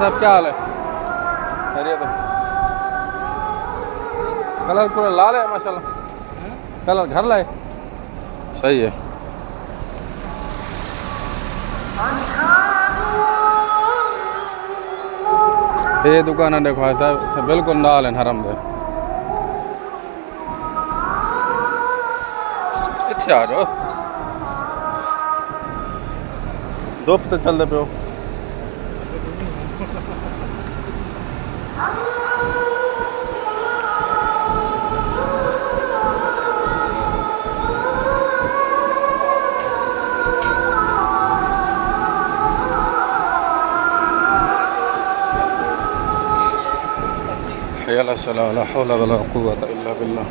साहब क्या हाल है? खैरियत है? कलर पूरा लाल है माशाल्लाह। कलर घर लाए सही है। ये दुकान है देखो साहब बिल्कुल नाल है हरम दे। इत्थे आ जाओ धुप तो चलते पे يلا الصلاة لا حول ولا قوة إلا بالله.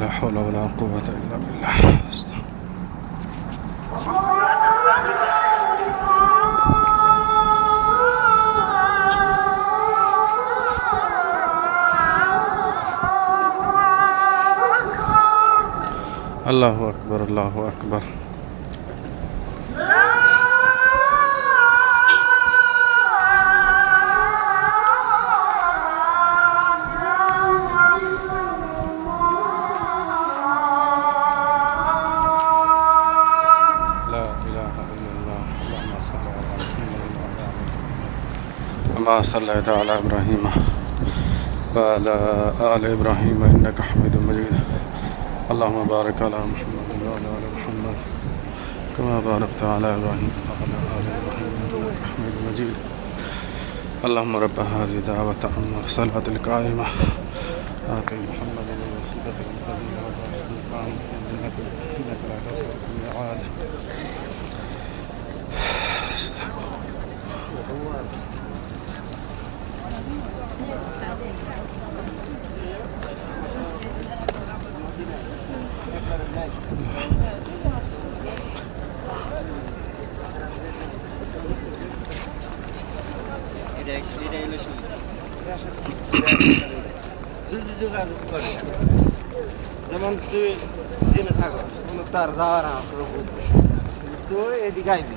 لا حول ولا قوة إلا بالله. الله أكبر الله أكبر. كما صليت على إبراهيم وعلى آل إبراهيم إنك حميد مجيد. اللهم بارك على محمد وعلى آل محمد كما باركت على إبراهيم وعلى آل إبراهيم إنك حميد مجيد. اللهم رب هذه دعوة التامة والصلاة القائمة آت محمد الوسيلة والفضيلة وبعثه المقام إنك لا تخلف الميعاد. যেমন তুই জেনে থাকো তার যাওয়ার তুই এদিকে আইবি